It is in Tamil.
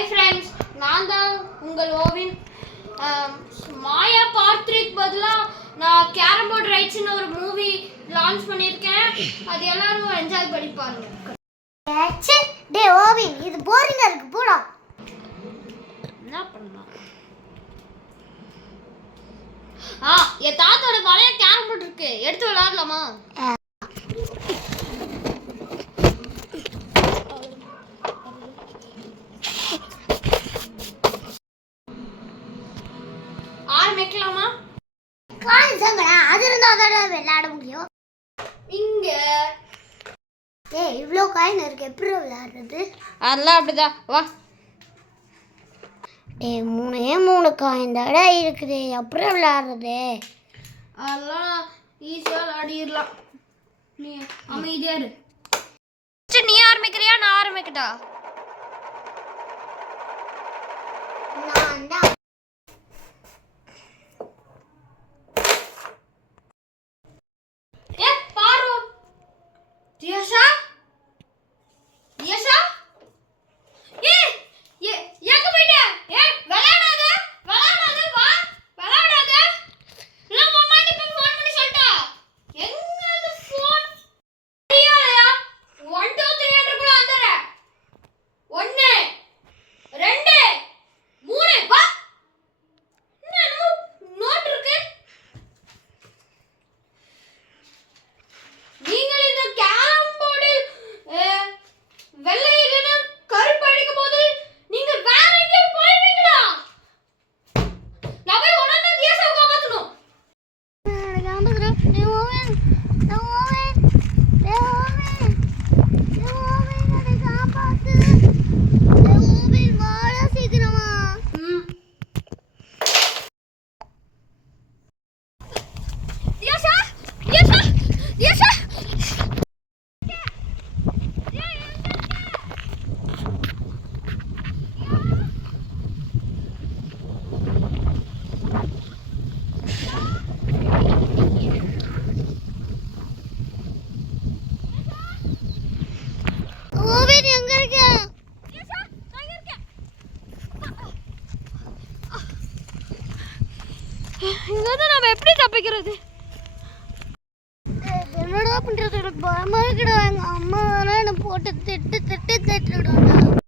ஹாய் ஃப்ரெண்ட்ஸ், நான் தான் உங்கள் ஓவின். மாயா பார்ட்ரிக் பதிலாக நான் கேரம் போர்ட் ரைட்ஸ்னு ஒரு மூவி லான்ச் பண்ணியிருக்கேன். அது எல்லாரும் என்ஜாய் பண்ணி பாருங்க. டே ஓவின், இது போரிங்கா இருக்கு, போடா. என்ன பண்ணலாம்? என் தாத்தோட பழைய கேரம் போர்ட் இருக்கு, எடுத்து விளையாடலாமா? ஆரம்பிக்கலாமா? காய்ச்சங்கடா, அது இருந்தா தான் விளையாட முடியும். இங்க இவ்ளோ காயின் இருக்கு, எப்படி விளையாடுறது? அதெல்லாம் அப்படிதான், வா. மூணு காயின் தாடா இருக்குது, அப்புறம் விளையாடுறது? அதெல்லாம் ஈஸியாக விளையாடிடலாம். நீ அமைதியா இரு. நீ ஆரம்பிக்கிறியா, நான் ஆரம்பிக்கட்டா? நான் தான். தியாஷா, தியாஷா, எங்க போயிட்ட? விளையாடாத, விளையாடாத, வா, விளையாடாத. இல்ல அம்மா கிட்ட ஃபோன் பண்ணி சொல்லிட்டா. எங்க அந்த ஃபோன்? ஐயா 1 2 3 என்றக்குள்ள வந்துற. 1 2 3 வா. என்ன நோட் இருக்கு? நீங்கள் இந்த கேரம் போர்டில் வெள்ளை இல்லைன்னா கருப்பு அடிக்கும் போது நீங்க வேற எங்கேயோ போயிருவீங்களா? நான் போய் உடனே தியாசாவை காப்பாற்றணும். தியாஷா, தியாஷா, தியாஷா. ஓவின் எங்க இருக்க? இங்கதான் நம்ம எப்படி தப்பிக்கிறது? என்னடா பண்றது? எனக்கு பயமா இருக்குடா. எங்க அம்மா வேணா என்ன போட்டு திட்டு திட்டு திட்டுடா.